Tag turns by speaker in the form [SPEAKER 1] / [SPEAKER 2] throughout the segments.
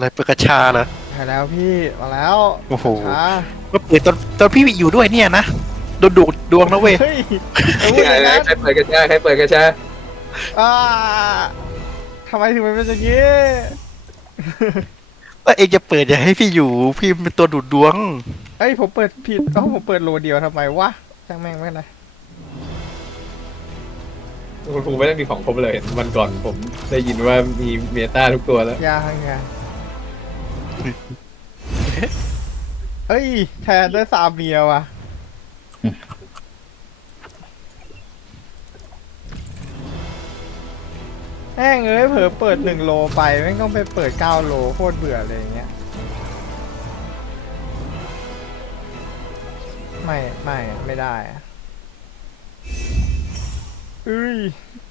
[SPEAKER 1] อะไรเปิดกระชาเหรอ
[SPEAKER 2] มาแล้วพี่มาแล้ว
[SPEAKER 1] โอ้โห
[SPEAKER 2] ช้า
[SPEAKER 1] ก็เปิดตอนพี่อยู่ด้วยเนี่ยนะโดนดูดดวงนะเว้ย
[SPEAKER 2] เฮ้ยไอ้พูดอย่างนั้น
[SPEAKER 3] ใครเปิดกระชาใครเปิดกระชา
[SPEAKER 2] อ่าทำไมถึงมันเป็นอย่างนี้
[SPEAKER 1] ว่าเองจะเปิดอย่าให้พี่อยู่พี่เป็นตัวดูดดวง
[SPEAKER 2] เอ้ยผมเปิดผิดผมเปิดโลเดียวทำไมวะช่างแม่งไม่เป็นไร
[SPEAKER 3] คุณครูไม่ได้มีของครบเลยวันก่อนผมได้ยินว่ามีเมตาทุกตัวแล้ว
[SPEAKER 2] ยางไงเฮ้ยแทนได้สามเมียว่ะแม่งเอ้ยเผลอเปิด1 โลไปแม่งต้องไปเปิด9 โลโคตรเบื่อเลยอย่างเงี้ยไม่ได้อะเอ้ย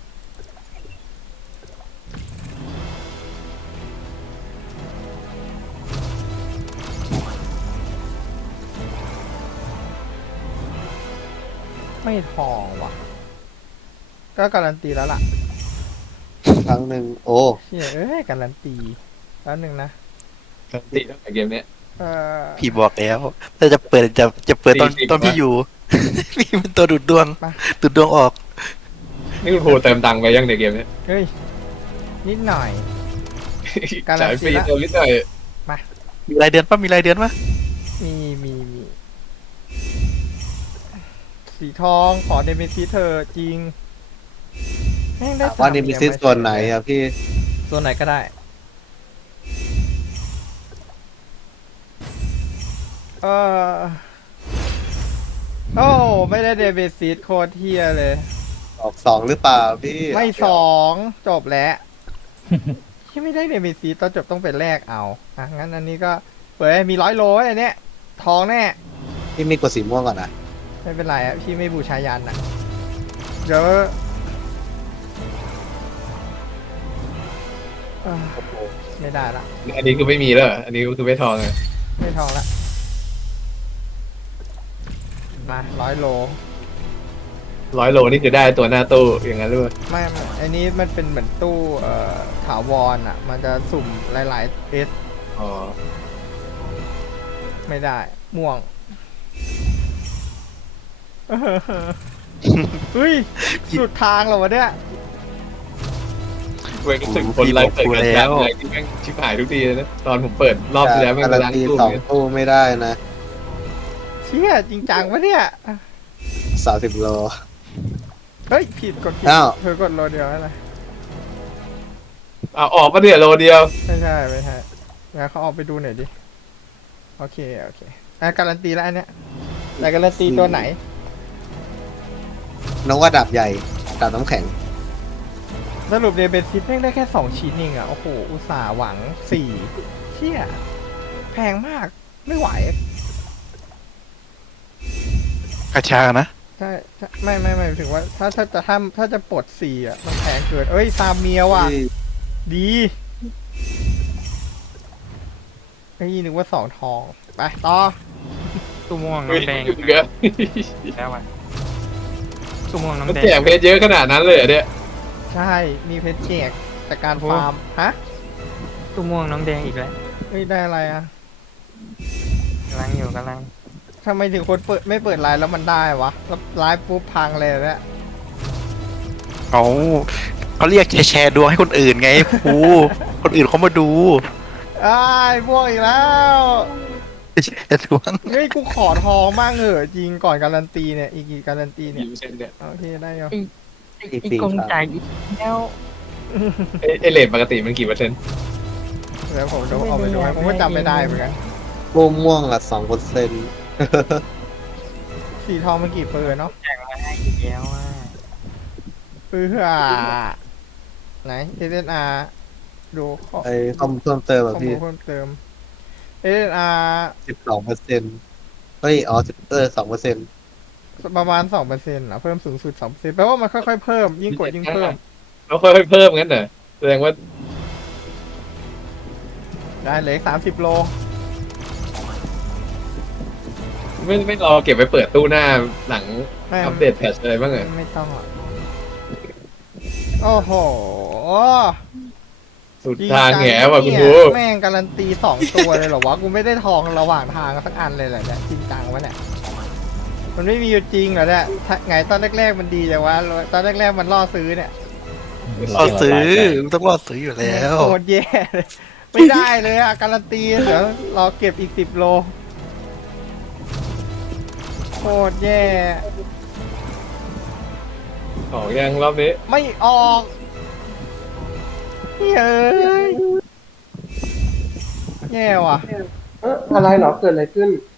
[SPEAKER 2] ไม่ทองว่ะก็การันตีแล้วล่ะ
[SPEAKER 4] ครั้งหนึ่งโอ้
[SPEAKER 2] เชี่ยเอ้ยการันตีแล้วหนึ่งนะ
[SPEAKER 3] ติดตั้งแต่เกมเนี้ย
[SPEAKER 2] เออ
[SPEAKER 1] พี่บอกแล้วถ้าจะเปิดจะเปิดตอน
[SPEAKER 3] 40
[SPEAKER 1] ตอนพี่อยู่ พี่เป็นตัวดูดดวงดูดดวงออก
[SPEAKER 3] นี่คุณครูเติมตังค์ไปยังในเกมเนี้ย
[SPEAKER 2] เฮ้ยนิดหน่อย การั
[SPEAKER 3] จ่าน ย
[SPEAKER 2] ตี
[SPEAKER 3] ฟรี
[SPEAKER 2] ละ
[SPEAKER 3] ตัวนิดหน่อย
[SPEAKER 1] มีรายเดือนปะมีรายเดือนปะ
[SPEAKER 2] มีสีทองขอเดเมซิเธอจริงแม่งได้
[SPEAKER 4] ถามว่านี่มีซิสส่วนไหนอ่ะพี่
[SPEAKER 2] ส่วนไหนก็ได้เออโอ้ไม่ได้เดเมซิโคตรเทียเลย
[SPEAKER 4] ออกสองหรือเปล่าพี่
[SPEAKER 2] ไม่2จบแล้ว ที่ไม่ได้เดเมซิตอนจบต้องเป็นแรกเอาอ่ะงั้นอันนี้ก็เปิดให้มี100 โลอันเนี้ยทองแน่
[SPEAKER 4] พี่มีกดสีม่วงก่อนนะ
[SPEAKER 2] ไม่เป็นไรอ่ะพี่ไม่บูชายันอ่ะเดี๋ยวเอ้อไม่ได้ละ
[SPEAKER 3] อันนี้คือไม่มีแล้วเหรออันนี้ก็คือไม่ทองเลย
[SPEAKER 2] ไม่ทองละมา100 โล
[SPEAKER 3] 100 โลนี่คือได้ตัวหน้าตู้อย่างนั้นหรือเปล่า
[SPEAKER 2] ไม่อันนี้มันเป็นเหมือนตู้ถาวรอ่ะ มันจะสุ่มหลายๆเอส
[SPEAKER 3] อ๋อ
[SPEAKER 2] ไม่ได้ม่วงเฮ้ยสุดทางเหรอวะเนี่ย
[SPEAKER 3] เว้ยรู้สึกคนไล่เปิดกระชาอะไรที่แม่งชิบหายทุกทีเลยนะตอนผมเปิดรอบที่แล้วแม่ง
[SPEAKER 4] การัน
[SPEAKER 3] ล้าง
[SPEAKER 4] ตี
[SPEAKER 3] ตู้
[SPEAKER 4] สอง
[SPEAKER 3] เนี่ย
[SPEAKER 4] ตู้ไม่ได้นะ
[SPEAKER 2] เชี่ยจริงจังวะเนี่ย
[SPEAKER 4] 30 โล
[SPEAKER 2] เฮ้ยผิดกดผิด
[SPEAKER 4] อ้าว
[SPEAKER 2] เธอกดโลเดียวอะไร
[SPEAKER 3] เอาออกมาเดี๋ยวโลเดียว
[SPEAKER 2] ไม่ใช่งั้นเขาออกไปดูหน่อยดิโอเคการันตีแล้วอันเนี้ยแต่การันตีตัวไหน
[SPEAKER 4] น้องว่าดาบใหญ่ดาบน้ำแข็ง
[SPEAKER 2] สรุปเดเบซิตแม่งได้แค่2 ชิ้นเองอ่ะ โอ้โห อุตส่าห์หวัง4เชี่ยแพงมาก ไม่ไหว
[SPEAKER 1] กระชานะ
[SPEAKER 2] ใช่ไม่หมายถึงว่า ถ้าจะปลด4อ่ะ มันแพงเกิน เอ้ยซามเมียว่ะ
[SPEAKER 4] ที่
[SPEAKER 2] ดีไอ้ยนึกว่า2 ทอง ไปต่อ
[SPEAKER 5] ตู้ม่วง
[SPEAKER 3] ไม่
[SPEAKER 5] น้ำแดง
[SPEAKER 3] หยุดเยอะ
[SPEAKER 5] แล้วอ่ะตู้ม่วง
[SPEAKER 3] มัน
[SPEAKER 5] น้ำแด
[SPEAKER 3] แจ
[SPEAKER 5] ง
[SPEAKER 3] กเพชรเยอะขนาดนั้นเลยเหรอเนี่ย
[SPEAKER 2] ใช่ มีเพชรแจกจากการฟาร์ม ฮะ
[SPEAKER 5] ตู้ม่วงน้ำแดงอีกแล้ว
[SPEAKER 2] เฮ้ย ได้อะไรอ่ะ
[SPEAKER 5] กำลัง
[SPEAKER 2] ทำไมถึงคนไม่เปิดไลน์แล้วมันได้วะแล้วไลน์ปุ๊บพังเลยเนี่ย
[SPEAKER 1] เขาเรียกแชร์ดวงให้คนอื่นไงครูคนอื่นเขามาดู
[SPEAKER 2] อ้ายบวกอีกแล้ว
[SPEAKER 1] แชร์ดวง
[SPEAKER 2] เฮ้ยกูขอทองบ้างเหอะจริงก่อนการันตีเนี่ยอีกกี่การันตีเนี่ย
[SPEAKER 3] กี่เปอร์เซ็นต์เนี่ย
[SPEAKER 2] โอเคได้ยัง
[SPEAKER 5] ไอ้กงจ่ายอีกแล้ว
[SPEAKER 3] ไอเลทปกติมันกี่เปอร์เซ็นต์
[SPEAKER 2] เดี๋ยวผมจะเอาไปดูให้ผมก็จำไม่ได้เหมือนกัน
[SPEAKER 4] ม่วงอ่ะ2%
[SPEAKER 2] สีทองมันกี่เปอร์เนาะ
[SPEAKER 5] แจกมาให้อีกแล้วอ่ะ
[SPEAKER 2] เพื่อไหน SNR ดูข้อ
[SPEAKER 4] ไอ้ข้อมูลเพิ่มเติมอ่ะ
[SPEAKER 2] ข้อมู
[SPEAKER 4] พี่
[SPEAKER 2] ลเพิ่มเติม SNR
[SPEAKER 4] 12%เฮ้ยอ๋อ2%
[SPEAKER 2] ประมาณ2%อ่ะเพิ่มสูงสุด2%แปลว่ามันค่อยๆเพิ่มยิ่งกดยิ่งเพิ่ม
[SPEAKER 3] เราค่อยๆเพิ่มงั้นเหรอแสดงว่า
[SPEAKER 2] ได้เหลย30 โล
[SPEAKER 3] ไม่รอเก็บไปเปิดตู้หน้าหลัง
[SPEAKER 2] ไม่
[SPEAKER 3] อัปเดตแพทช์อะไรบ้างเหรอ
[SPEAKER 2] ไม่ต้องหรอกโอ้โห
[SPEAKER 3] สุดทางแหงว่ะคุณครู
[SPEAKER 2] แม่งการันตี2 ตัวเลยเหรอวะ กูไม่ได้ทองระหว่างทางสักอันเลยแหละเนี่ยจริงจังวะเนี่ย มันไม่มีอยู่จริงเหรอเนี่ยไงตอนแรกๆมันดีแต่ว่าตอนแรกๆมันล่อซื้อเนี่ย
[SPEAKER 1] รอซื้อต้องรอซื้ออยู่แล้ว
[SPEAKER 2] โคตรแย่เลยไม่ได้เลยอะการันตีเดี๋ยวรอเก็บอีก10 โลโคตรแย่
[SPEAKER 3] ออกยังรอบนี้
[SPEAKER 2] ไม่ออกเฮ้ยแย่ว่ะ
[SPEAKER 6] อะไรเหรอ เกิดอะไรขึ้น